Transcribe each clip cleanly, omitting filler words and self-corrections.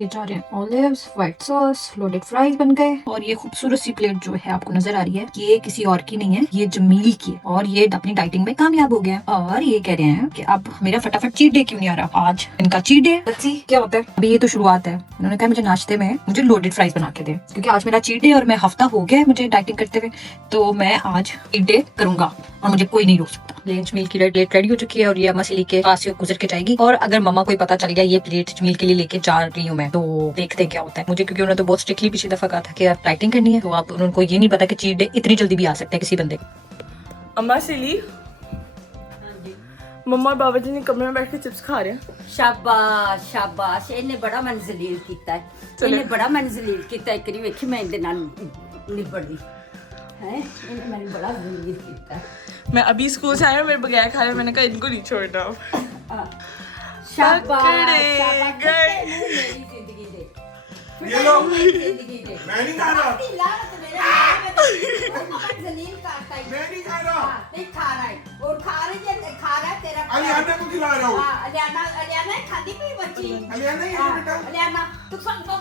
ये जा रहे हैं olives, white sauce, loaded fries बन गए। और ये खूबसूरत सी प्लेट जो है आपको नजर आ रही है, ये किसी और की नहीं है, ये जमील की है। और ये अपनी डाइटिंग में कामयाब हो गया और ये कह रहे हैं कि अब मेरा फटाफट चीट डे क्यों नहीं आ रहा। आज इनका चीट डे है। क्या होता है अभी, ये तो शुरुआत है। उन्होंने कहा मुझे नाश्ते में मुझे लोडेड फ्राइज बना के दे, क्योंकि आज मेरा चीट डे और मैं हफ्ता हो गया है मुझे डाइटिंग करते हुए, तो मैं आज चीट डे करूंगा और मुझे कोई नहीं रोक सकता। जमील की प्लेट रेडी हो चुकी है और ये अम्मा से लेके पास से गुजर के जाएगी। और अगर मम्मा को पता चल गया ये प्लेट जमील के लिए लेके जा रही हूँ मैं, तो देखते हैं क्या होता है। मुझे क्योंकि उन्होंने तो बहुत स्ट्रिक्टली पिछली दफा कहा था कि आप डाइटिंग करनी है, तो आप उनको ये नहीं पता कि चीट डे इतनी जल्दी भी आ सकता है किसी बंदे को। अम्मा से ली मम्मा और बाबा जी ने कमरे में बैठ के चिप्स खा रहे हैं। शाबाश शाबाश, इन्हें बड़ा मन जलील किया है, इन्हें बड़ा मन जलील किया है। करी वेखी मैं इनके नाल निबड़दी है, इन्हें मैंने बड़ा जलील किया है। मैं अभी स्कूल से आया, मेरे बगैर खा रहे, मैंने कहा इनको नहीं छोड़ना। शाबाश पकड़े शाबाश, गए। मेरी जिंदगी दे, ये लो। जिंदगी दे। मैं नहीं खा रहा। तेरी लानत मेरे नाम में तो मन जलील करता है। मैं नहीं खा रहा। नहीं खा रहा है, और खा रही है, खा रहा है तेरा। अलियाना को खिला रहा हूँ। हाँ, अलियाना खाती पी बच्ची। अलियाना ये लो बेटा। अलियाना तू संगो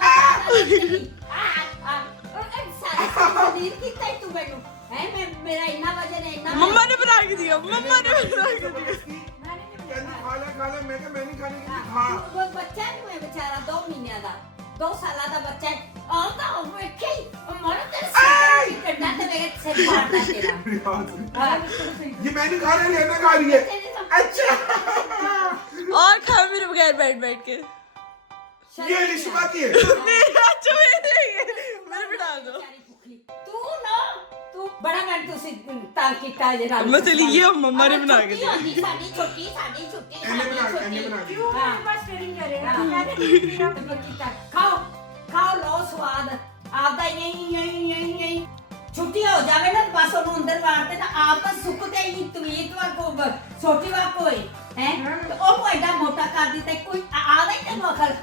जलील कितना है तू मैनू है। मैं मेरा इतना वजन है, इतना मम्मा ने बना के दिया, मम्मा ने बना के दिया। कहती खा ले मैं नहीं खाने की खा। वो बच्चा नहीं है बेचारा, 2 महीने का 2 साल का बच्चा है। आता हूँ बैठे ही मारो तेरे सिर पे करना तो मेरे सिर मारना तेरा। ये मैं नहीं खा रहा, अलियाना खा रही है। अच्छा और खा मेरे बगैर बैठ बैठ के। ये लिशिमा की है। मेरा मेरे बिठा दो। तू ना तू बड़ा मैं तुसी ताल किता है जरा। अम्मा चली ये मम्मा ने बना के दिया। साडी छुट्टी एने बना के। बस ट्रेनिंग करेगा। खाओ खाओ लो स्वाद आपदा यही छुट्टी हो जावे ना, बस ਉਹਨੂੰ ਅੰਦਰ ਵਾਰਤੇ ਨਾ ਆਪ ਤਾਂ ਸੁੱਕਦੇ ਹੀ ਤਵੀਤ ਵਾਂਗੂ ਛੋਟੀ ਵਾਂਗੂ ਹੈ ਤੇ ਉਹ ਐਡਾ ਮੋਟਾ ਕਰ ਦਿੱਤਾ ਕੋਈ ਆਦਾ ਹੀ ਤੈਨੂੰ ਅਕਲ।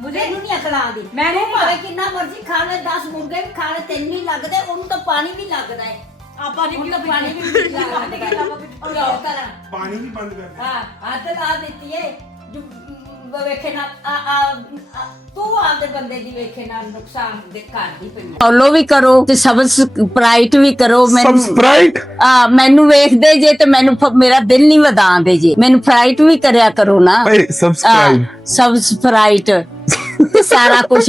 ਮੁਝੇ ਨੂੰ ਨਹੀਂ ਅਕਲ ਆਦੀ। ਮੈਨੇ ਭਾਵੇਂ ਕਿੰਨਾ ਮਰਜ਼ੀ ਖਾ ਲੈ, 10 ਮੁਰਗੇ ਵੀ ਖਾ ਲੈ, ਤੈਨੂੰ ਨਹੀਂ ਲੱਗਦੇ, ਉਹਨੂੰ ਤਾਂ ਪਾਣੀ ਵੀ ਲੱਗਦਾ ਹੈ। ਆਪਾਂ ਨਹੀਂ ਪੀਂਦੇ, ਪਾਣੀ ਵੀ ਲੱਗਦਾ ਹੈ। पानी भी बंद कर दे। ਹਾਂ ਹੱਥ ਲਾ ਦਿੱਤੀ ਏ ਜੋ ਵੇਖੇ ਨਾ ਤੂੰ ਆਪਦੇ ਬੰਦੇ ਦੀ ਵੇਖੇ ਨਾ ਨੁਕਸਾਨ ਦੇ ਘਰ ਦੀ ਪਈ। ਫੋਲੋ ਵੀ ਕਰੋ ਤੇ ਸਬਸਕ੍ਰਾਈਬ ਵੀ ਕਰੋ। सब्सक्राइब ਮੈਨੂੰ ਵੇਖਦੇ ਜੇ ਤੇ ਮੈਨੂੰ ਮੇਰਾ ਦਿਲ ਨਹੀਂ ਵਧਾਉਂਦੇ ਜੇ, ਮੈਨੂੰ ਫਰਾਈਟ ਵੀ ਕਰਿਆ ਕਰੋ ਨਾ। सब्सक्राइब ਸਬਸਕ੍ਰਾਈਬ ਸਾਰਾ ਕੁਝ